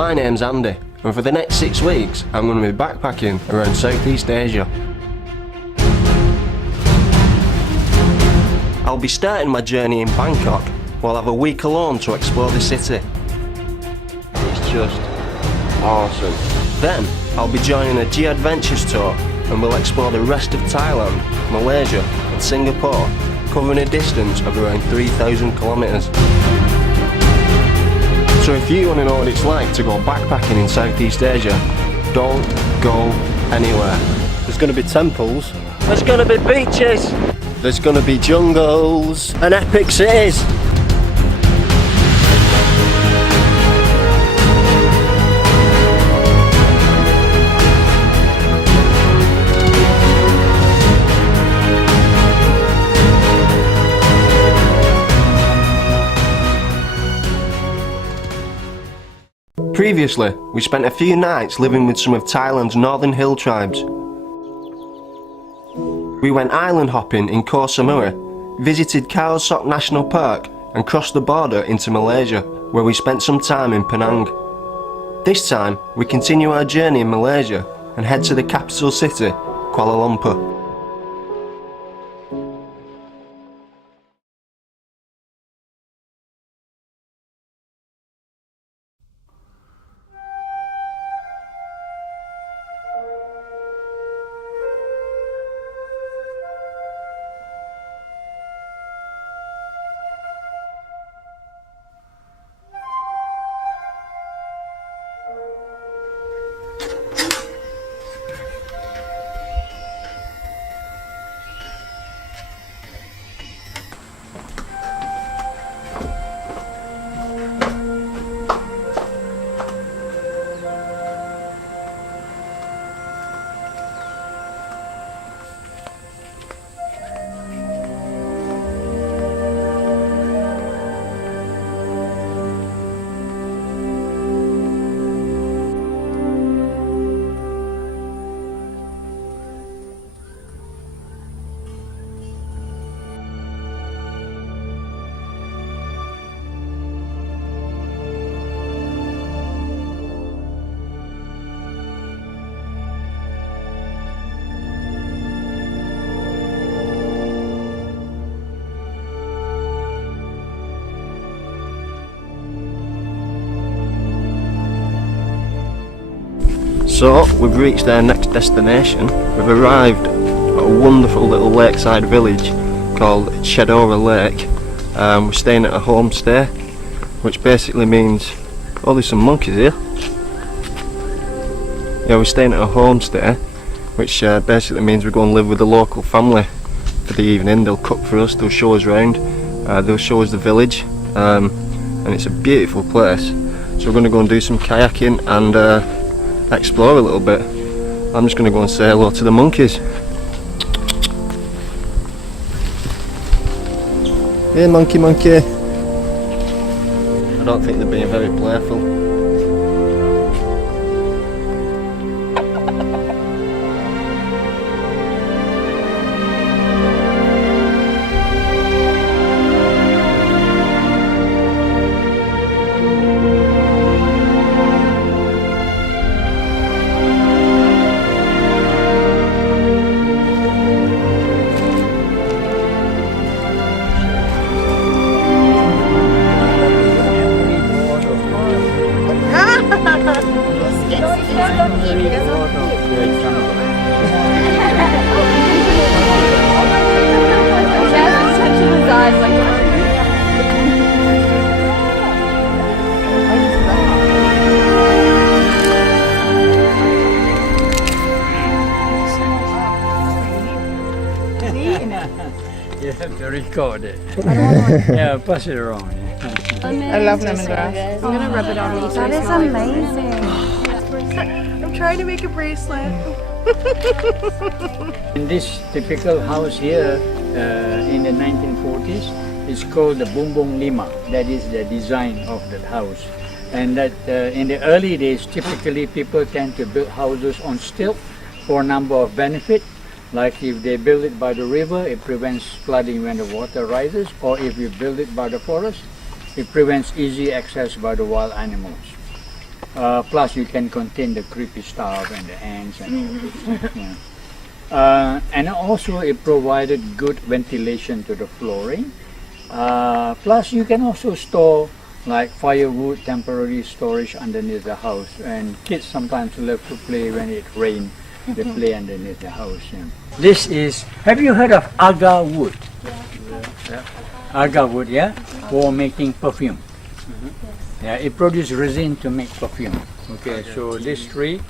My name's Andy, and for the next 6 weeks I'm going to be backpacking around Southeast Asia. I'll be starting my journey in Bangkok, while I'll have a week alone to explore the city. It's just awesome. Then I'll be joining a G-Adventures tour and we'll explore the rest of Thailand, Malaysia and Singapore, covering a distance of around 3,000 kilometres. So if you want to know what it's like to go backpacking in Southeast Asia, don't go anywhere. There's going to be temples, there's going to be beaches, there's going to be jungles and epic cities. Previously, we spent a few nights living with some of Thailand's northern hill tribes. We went island hopping in Koh Samui, visited Khao Sok National Park and crossed the border into Malaysia, where we spent some time in Penang. This time, we continue our journey in Malaysia and head to the capital city, Kuala Lumpur. So, we've reached our next destination. We've arrived at a wonderful little lakeside village called Chedora Lake. We're staying at a homestay, which basically means... oh, there's some monkeys here. Yeah, we're staying at a homestay, which basically means we're going to live with a local family for the evening. They'll cook for us, they'll show us around, they'll show us the village, and it's a beautiful place. So we're going to go and do some kayaking and explore a little bit. I'm just going to go and say hello to the monkeys. Hey monkey monkey. I don't think they're being very playful. You have to record it. Yeah, pass it around. I love lemongrass. I'm gonna rub it on me. That is amazing. I'm trying to make a bracelet. In this typical house here in the 1940s, it's called the Bumbung Lima. That is the design of that house. And that in the early days, typically people tend to build houses on stilts for a number of benefits. Like if they build it by the river, it prevents flooding when the water rises, or if you build it by the forest, it prevents easy access by the wild animals. Plus you can contain the creepy stuff and the ants and all this stuff, yeah. And also it provided good ventilation to the flooring. Plus you can also store like firewood, temporary storage underneath the house, and kids sometimes love to play when it rains. They play underneath the house. Yeah. This is, have you heard of agar wood? Yeah. Agar wood, yeah, for making perfume. Yeah, it produces resin to make perfume. Okay, so this tree,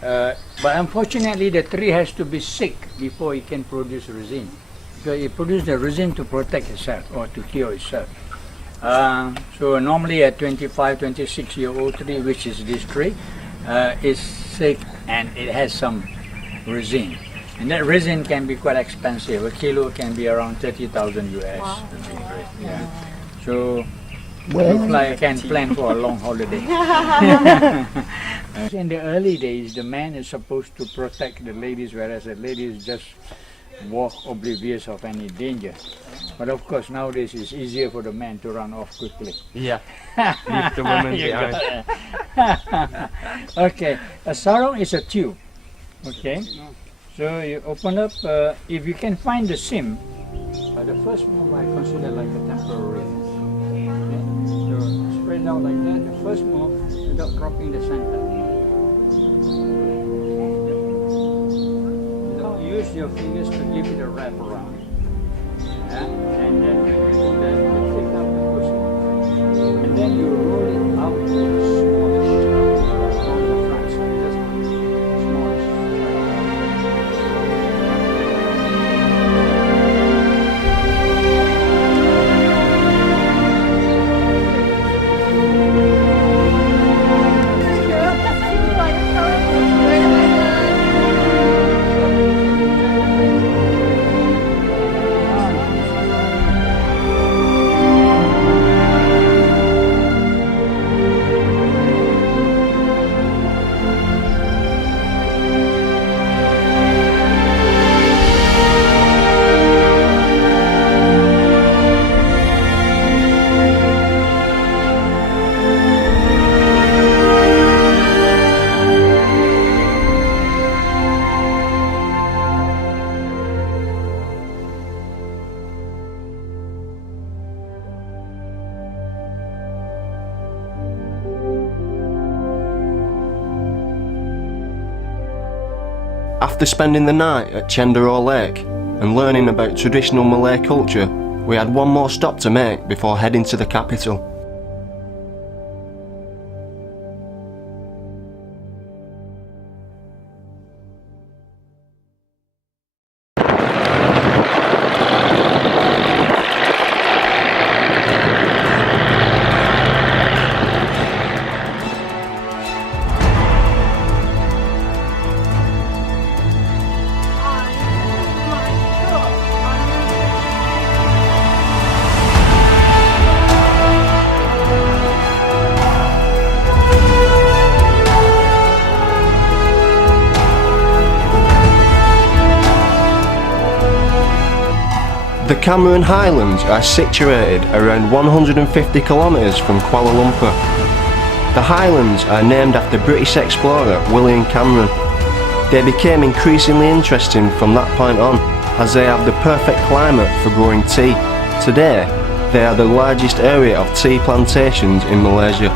but unfortunately the tree has to be sick before it can produce resin. Because it produces the resin to protect itself or to cure itself. So normally a 25, 26-year-old tree, which is this tree, is sick and it has some resin. And that resin can be quite expensive. A kilo can be around 30,000 US. Wow. Yeah. So looks like I can plan for a long holiday. In the early days, the man is supposed to protect the ladies, whereas the ladies just walk oblivious of any danger. But of course, nowadays it's easier for the man to run off quickly. Yeah, leave the women behind. Okay, a sarong is a tube. Okay, so you open up, if you can find the seam, the first move I consider like a temporary. Okay? So spread out like that, the first move without dropping the center. Now use your fingers to give it a wrap around. Yeah? And then you do that, you take out the cushion. And then you roll it out to the smallest on the front side, just smallest. After spending the night at Chendero Lake and learning about traditional Malay culture, we had one more stop to make before heading to the capital. The Cameron Highlands are situated around 150 kilometres from Kuala Lumpur. The Highlands are named after British explorer William Cameron. They became increasingly interesting from that point on, as they have the perfect climate for growing tea. Today, they are the largest area of tea plantations in Malaysia.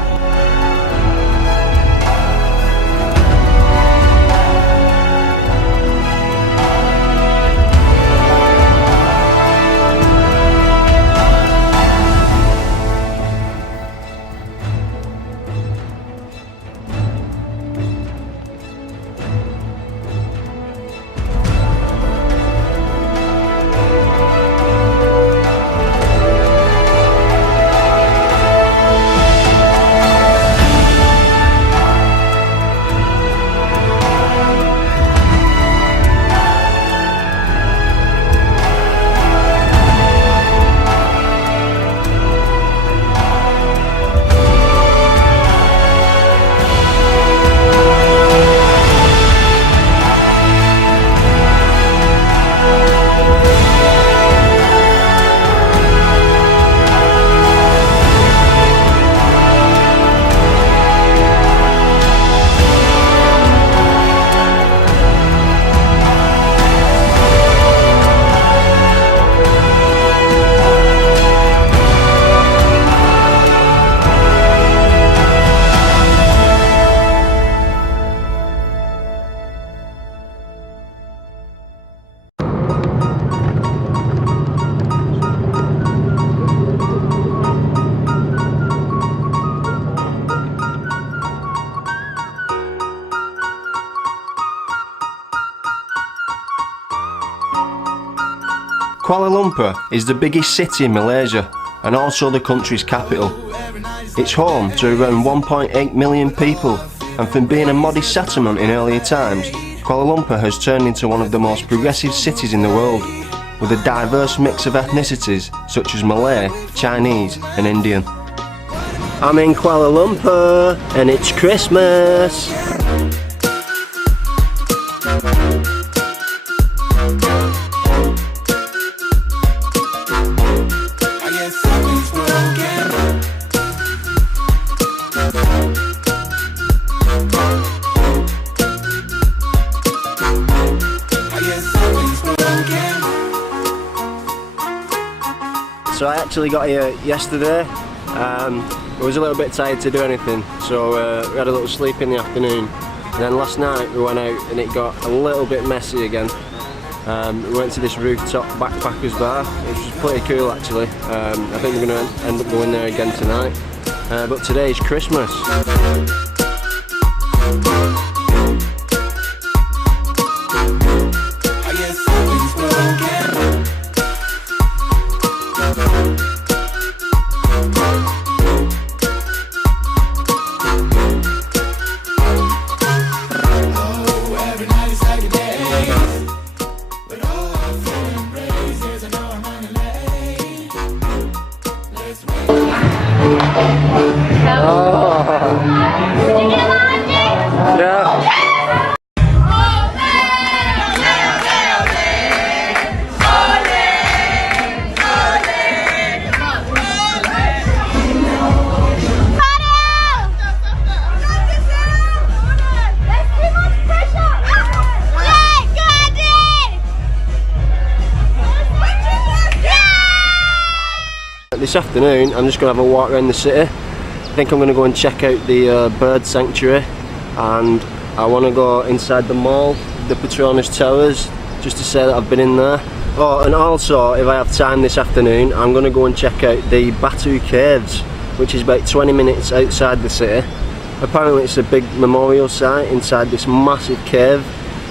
Kuala Lumpur is the biggest city in Malaysia and also the country's capital. It's home to around 1.8 million people, and from being a modest settlement in earlier times, Kuala Lumpur has turned into one of the most progressive cities in the world, with a diverse mix of ethnicities such as Malay, Chinese and Indian. I'm in Kuala Lumpur and it's Christmas! So I actually got here yesterday. I was a little bit tired to do anything, so we had a little sleep in the afternoon. And then last night we went out and it got a little bit messy again. We went to this rooftop backpackers bar, which was pretty cool actually. I think we're going to end up going there again tonight. But today is Christmas. This afternoon I'm just going to have a walk around the city. I think I'm going to go and check out the bird sanctuary, and I want to go inside the mall, the Petronas towers, just to say that I've been in there. Oh, and also if I have time this afternoon I'm going to go and check out the Batu Caves, which is about 20 minutes outside the city. Apparently it's a big memorial site inside this massive cave,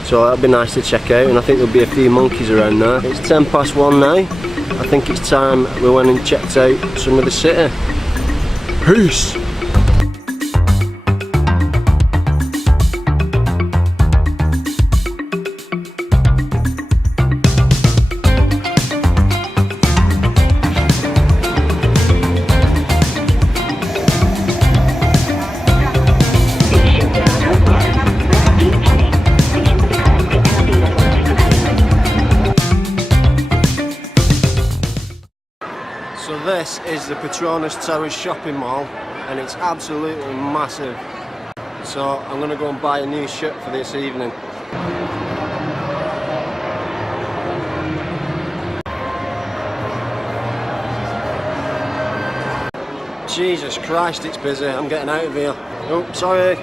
so that'd be nice to check out, and I think there'll be a few monkeys around there. It's 1:10 now. I think it's time we went and checked out some of the city. Peace! So this is the Petronas Towers shopping mall, and it's absolutely massive. So I'm going to go and buy a new shirt for this evening. Jesus Christ, it's busy. I'm getting out of here. Oh, sorry.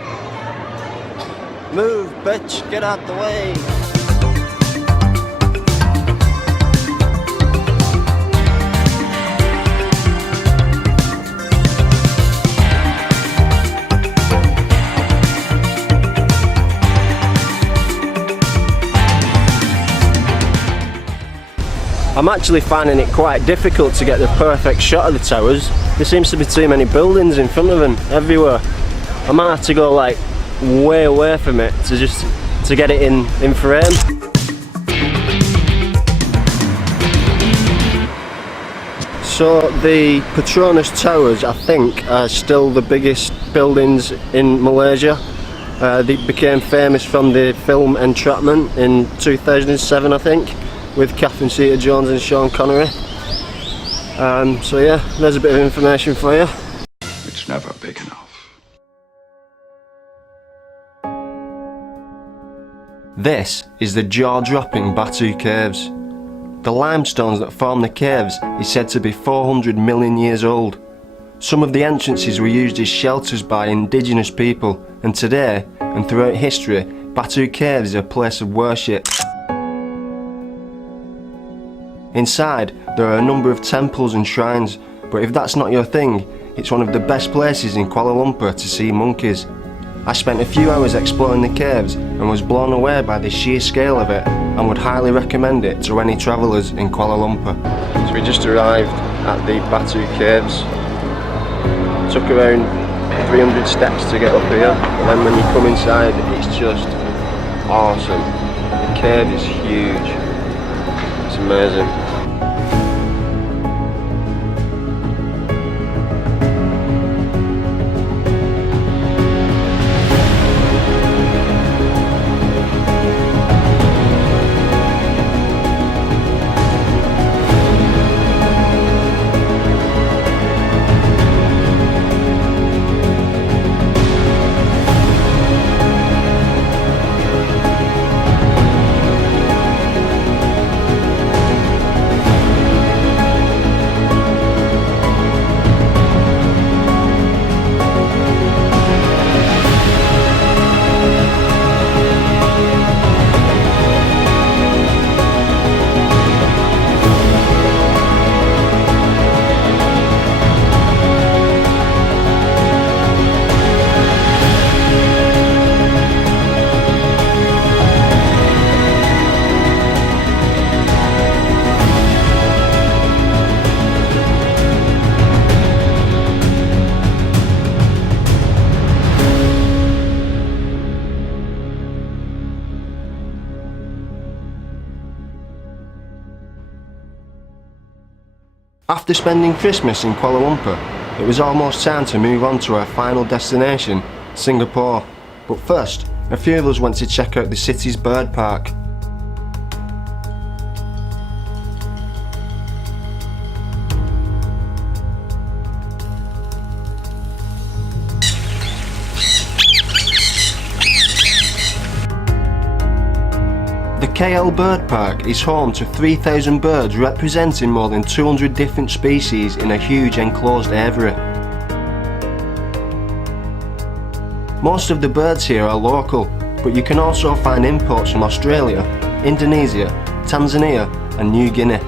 Move, bitch, get out the way. I'm actually finding it quite difficult to get the perfect shot of the towers. There seems to be too many buildings in front of them, everywhere. I might have to go like way away from it to get it in frame. So the Petronas Towers, I think, are still the biggest buildings in Malaysia. They became famous from the film Entrapment in 2007, I think, with Catherine Zeta-Jones and Sean Connery. So yeah, there's a bit of information for you. It's never big enough. This is the jaw-dropping Batu Caves. The limestones that form the caves is said to be 400 million years old. Some of the entrances were used as shelters by indigenous people, and today, and throughout history, Batu Caves is a place of worship. Inside, there are a number of temples and shrines, but if that's not your thing, it's one of the best places in Kuala Lumpur to see monkeys. I spent a few hours exploring the caves and was blown away by the sheer scale of it. and would highly recommend it to any travellers in Kuala Lumpur. So we just arrived at the Batu Caves. Took around 300 steps to get up here, and then when you come inside it's just awesome. The cave is huge, it's amazing. After spending Christmas in Kuala Lumpur, it was almost time to move on to our final destination, Singapore. But first, a few of us went to check out the city's bird park. The KL Bird Park is home to 3,000 birds representing more than 200 different species in a huge enclosed area. Most of the birds here are local, but you can also find imports from Australia, Indonesia, Tanzania and New Guinea.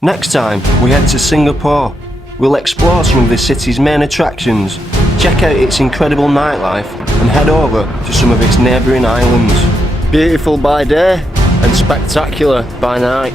Next time, we head to Singapore. We'll explore some of the city's main attractions, check out its incredible nightlife and head over to some of its neighbouring islands. Beautiful by day and spectacular by night.